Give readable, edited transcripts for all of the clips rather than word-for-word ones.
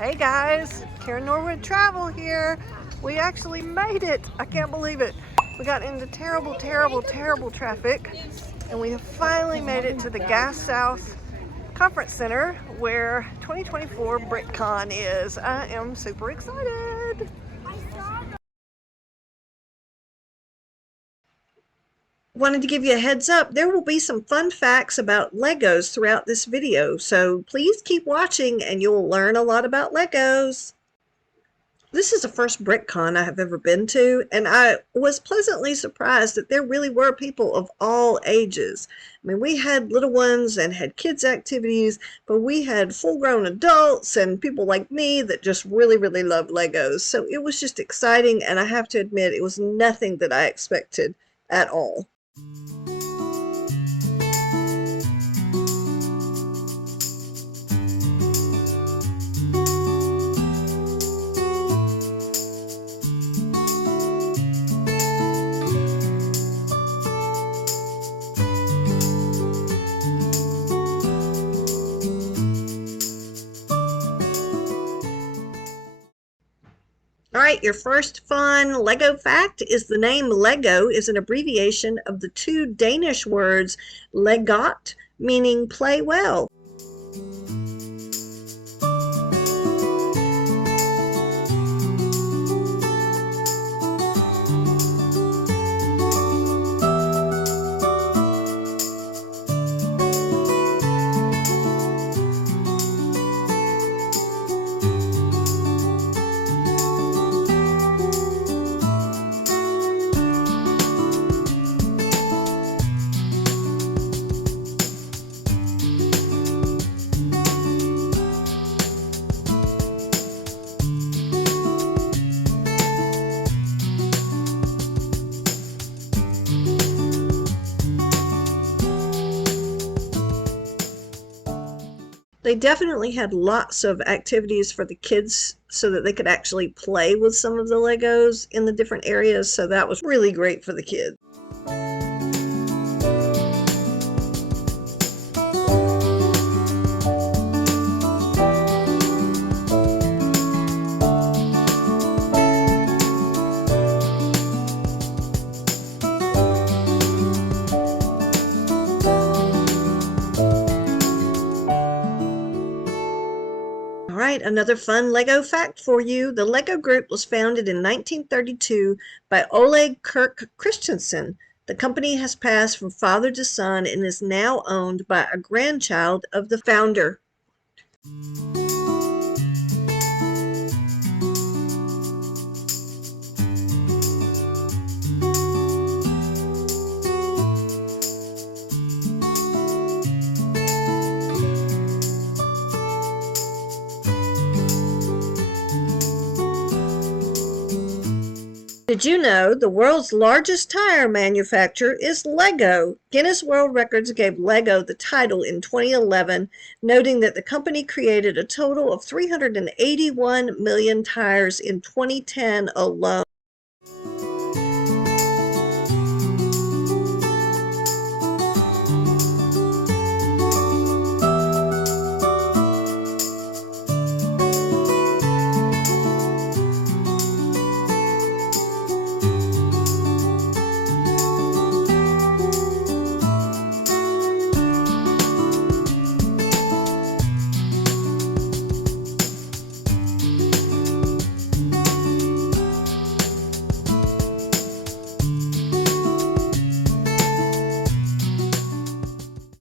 Hey guys, Karen Norwood Travel here. We actually made it. I can't believe it. We got into terrible traffic, and we have finally made it to the Gas South Conference Center where 2024 Brickcon is. I am super excited. Wanted to give you a heads up, there will be some fun facts about Legos throughout this video, so please keep watching and you'll learn a lot about Legos. This is the first BrickCon I have ever been to, and I was pleasantly surprised that there really were people of all ages. I mean, we had little ones and had kids' activities, but we had full-grown adults and people like me that just really love Legos. So it was just exciting, and I have to admit, it was nothing that I expected at all. All right, your first fun Lego fact is the name Lego is an abbreviation of the two Danish words legot, meaning play well. They definitely had lots of activities for the kids so that they could actually play with some of the Legos in the different areas, so that was really great for the kids. Right, another fun Lego fact for you. The Lego Group was founded in 1932 by Oleg Kirk Christensen. The company has passed from father to son and is now owned by a grandchild of the founder. Did you know the world's largest tire manufacturer is Lego? Guinness World Records gave Lego the title in 2011, noting that the company created a total of 381 million tires in 2010 alone.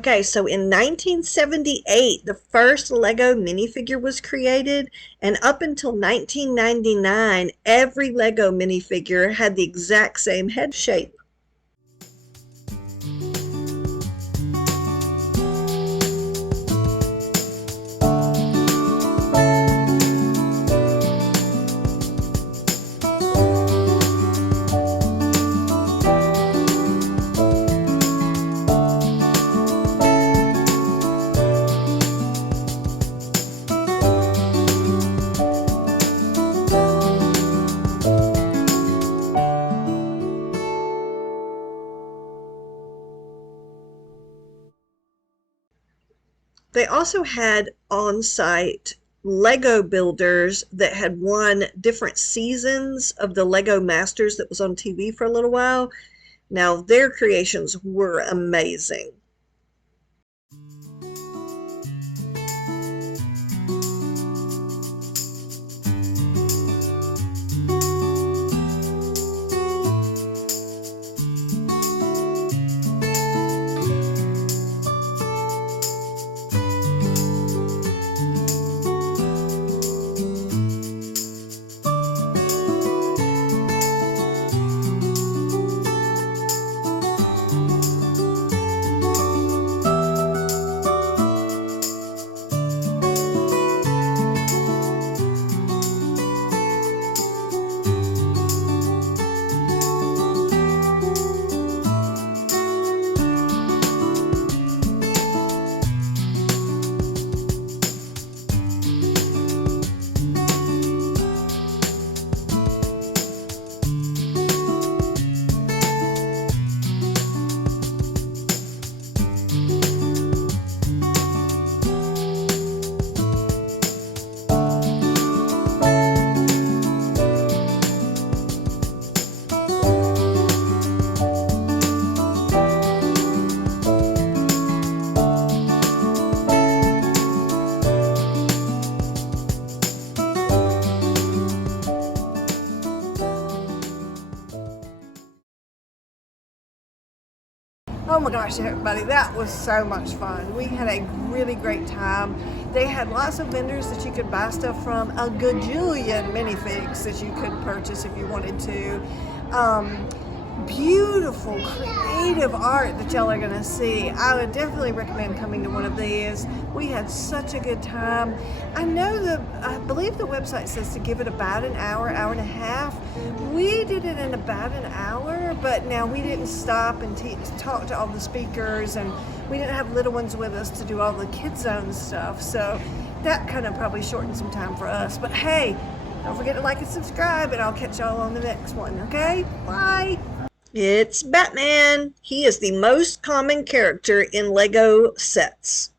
Okay, so in 1978, the first Lego minifigure was created, and up until 1999, every Lego minifigure had the exact same head shape. They also had on-site Lego builders that had won different seasons of the Lego Masters that was on TV for a little while. Now, their creations were amazing. Oh my gosh, everybody, that was so much fun. We had a really great time. They had lots of vendors that you could buy stuff from, a gajillion minifigs that you could purchase if you wanted to. Beautiful, creative art that y'all are going to see. I would definitely recommend coming to one of these. We had such a good time. I believe the website says to give it about an hour, hour and a half. We did it in about an hour, but now we didn't stop and talk to all the speakers, and we didn't have little ones with us to do all the kids zone stuff. So that kind of probably shortened some time for us. But hey, don't forget to like and subscribe, and I'll catch y'all on the next one, okay? Bye! It's Batman. He is the most common character in Lego sets.